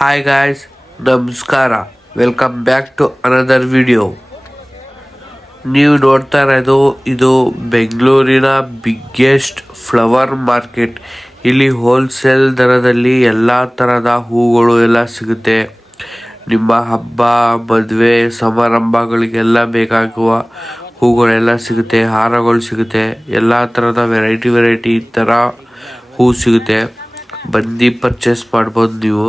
Hi guys, ನಮಸ್ಕಾರ. Welcome back to another video. ನೀವು ನೋಡ್ತಾ ಇರೋದು ಇದು ಬೆಂಗಳೂರಿನ ಬಿಗ್ಗೆಸ್ಟ್ ಫ್ಲವರ್ ಮಾರ್ಕೆಟ್. ಇಲ್ಲಿ ಹೋಲ್ಸೇಲ್ ದರದಲ್ಲಿ ಎಲ್ಲ ಥರದ ಹೂಗಳು ಎಲ್ಲ ಸಿಗುತ್ತೆ. ನಿಮ್ಮ ಹಬ್ಬ, ಮದುವೆ, ಸಮಾರಂಭಗಳಿಗೆಲ್ಲ ಬೇಕಾಗುವ ಹೂಗಳೆಲ್ಲ ಸಿಗುತ್ತೆ. ಹಾರಗಳು ಸಿಗುತ್ತೆ. ಎಲ್ಲ ಥರದ ವೆರೈಟಿ ಥರ ಹೂ ಸಿಗುತ್ತೆ. ಬಂದು ಪರ್ಚೇಸ್ ಮಾಡ್ಬೋದು ನೀವು.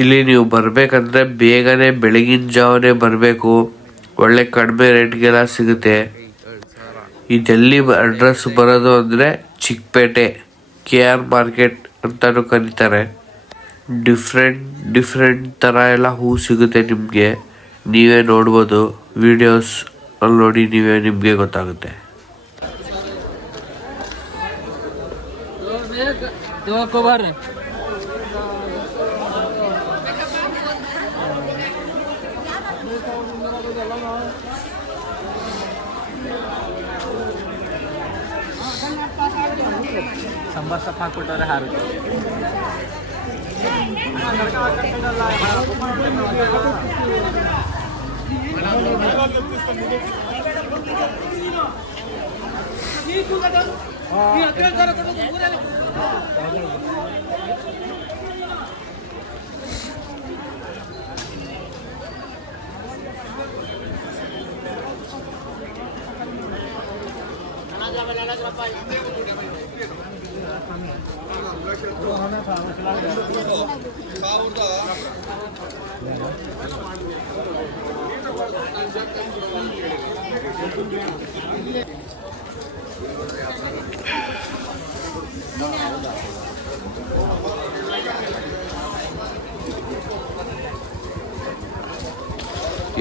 ಇಲ್ಲಿ ನೀವು ಬರಬೇಕಂದ್ರೆ ಬೇಗನೆ ಬೆಳಗಿನ ಜಾವನೇ ಬರಬೇಕು. ಒಳ್ಳೆ ಕಡಿಮೆ ರೇಟ್ಗೆಲ್ಲ ಸಿಗುತ್ತೆ. ಇದೆಲ್ಲಿ ಅಡ್ರೆಸ್ ಬರೋದು ಅಂದರೆ ಚಿಕ್ಕಪೇಟೆ KR ಮಾರ್ಕೆಟ್ ಅಂತಲೂ ಕರೀತಾರೆ. ಡಿಫ್ರೆಂಟ್ ಥರ ಎಲ್ಲ ಹೂ ಸಿಗುತ್ತೆ ನಿಮಗೆ. ನೀವೇ ನೋಡ್ಬೋದು, ವಿಡಿಯೋಸ್ ಅಲ್ಲಿ ನೋಡಿ ನಿಮಗೆ ಗೊತ್ತಾಗುತ್ತೆ. ಸಂಬಾರ ಸೊಪ್ಪು ಹಾಕ್ಬಿಟ್ಟವ್ರೆ ಹಾರುತ್ತೆ.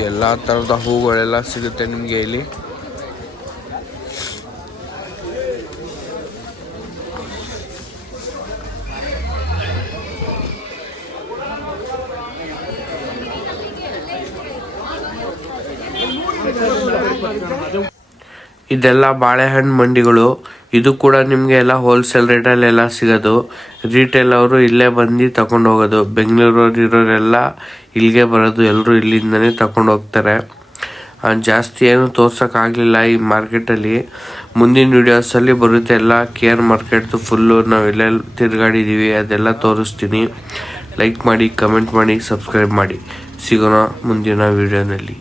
ಎಲ್ಲ ಥರದ ಹೂಗಳೆಲ್ಲ ಸಿಗುತ್ತೆ ನಿಮಗೆ ಇಲ್ಲಿ. ಇದೆಲ್ಲ ಬಾಳೆಹಣ್ಣು ಮಂಡಿಗಳು. ಇದು ಕೂಡ ನಿಮಗೆ ಎಲ್ಲ ಹೋಲ್ಸೇಲ್ ರೇಟಲ್ಲೆಲ್ಲ ಸಿಗೋದು. ರಿಟೇಲ್ ಅವರು ಇಲ್ಲೇ ಬಂದು ತಗೊಂಡು ಹೋಗೋದು. ಬೆಂಗಳೂರವ್ರು ಇರೋರೆಲ್ಲ ಇಲ್ಲಿಗೆ ಬರೋದು. ಎಲ್ಲರೂ ಇಲ್ಲಿಂದನೇ ತಗೊಂಡು ಹೋಗ್ತಾರೆ. ಜಾಸ್ತಿ ಏನು ತೋರ್ಸೋಕ್ಕಾಗಲಿಲ್ಲ ಈ ಮಾರ್ಕೆಟಲ್ಲಿ. ಮುಂದಿನ ವೀಡಿಯೋಸಲ್ಲಿ ಬರುತ್ತೆ ಎಲ್ಲ KR ಮಾರ್ಕೆಟ್ದು ಫುಲ್ಲು ನಾವು ಎಲ್ಲೆಲ್ಲಿ ತಿರುಗಾಡಿದ್ದೀವಿ ಅದೆಲ್ಲ ತೋರಿಸ್ತೀನಿ. ಲೈಕ್ ಮಾಡಿ, ಕಮೆಂಟ್ ಮಾಡಿ, ಸಬ್ಸ್ಕ್ರೈಬ್ ಮಾಡಿ. ಸಿಗೋಣ ಮುಂದಿನ ವೀಡಿಯೋನಲ್ಲಿ.